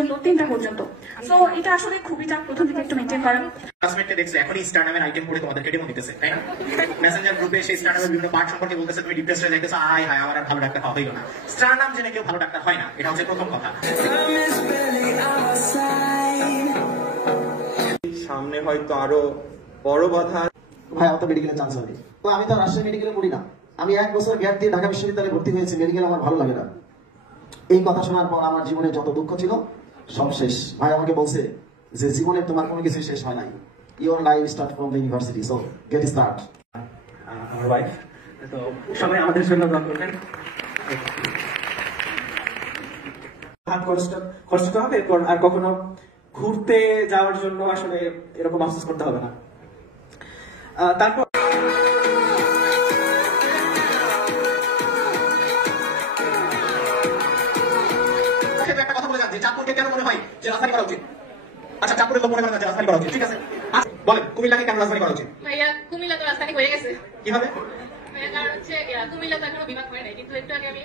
পর্যন্ত 3টা পর্যন্ত। সো এটা আসলে খুবই চাপ প্রথম থেকে একটু মেনটেন করা। ক্লাসমেটকে দেখছো এখনই স্টার নামের আইটেম পড়ে তোমাদের কেটে নিতেছে, তাই না? মেসেঞ্জার গ্রুপে সেই স্টার নামের বিভিন্ন পার্ট সম্পর্কে বলতেছে, তুমি ডিপ্রেসড হয়ে যাইতেছো, আয় হায় আমার আর ভালো ডাক্তার হওয়া হইলো না। স্টার নাম জেনে কেউ ভালো ডাক্তার হয় না, এটা হচ্ছে প্রথম কথা। সামনে হয়তো আরো বড় বাধা। ভাই আমার তো মেডিকেলের চান্স হয়নি, তো আমি তো রাজশাহী মেডিকেলে পড়ি না। আমি 1 বছর গ্যাপ দিয়ে ঢাকা বিশ্ববিদ্যালয়ে ভর্তি হয়েছি, মেডিকেল আমার ভালো লাগে না। এই কথা শোনার পর আমার জীবনে যত দুঃখ ছিল সব শেষ। ভাই আমাকে বলছে যে জীবনে তোমার কোনো কিছু শেষ হয় নাই, your life start from the university, so get start. আমার ওয়াইফ, তো সবাই আমাদের জন্য দোয়া করবেন। হাত খরচ হবে, এরপর আর কখনো ঘুরতে যাওয়ার জন্য আসলে এরকম আফসোস করতে হবে না। তারপর একটা কথা বলে যান যে চাঁদপুরকে কেন মনে হয় যে রাজধানী করা উচিত? আচ্ছা, চাঁদপুরের লোক মনে করেন যে রাজধানী করা উচিত, ঠিক আছে, বলেন কুমিল্লাকে কেন রাজধানী করা উচিত? ভাইয়া কুমিল্লা তো রাজধানী হয়ে গেছে। কিভাবে? কারণ হচ্ছে কুমিল্লা তো এখনো বিভাগ হয় নাই, কিন্তু একটু আগে আমি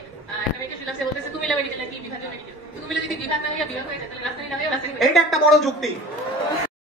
একটা শুনলাম, সে বলতেছে কুমিল্লা মেডিকেল নাকি বিভাগীয় মেডিকেল। কুমিল্লা যদি বিভাগ না হয়ে বিভাগ হয়ে যায় তাহলে রাজধানী না হয়ে রাজধানী। এইটা একটা বড় যুক্তি।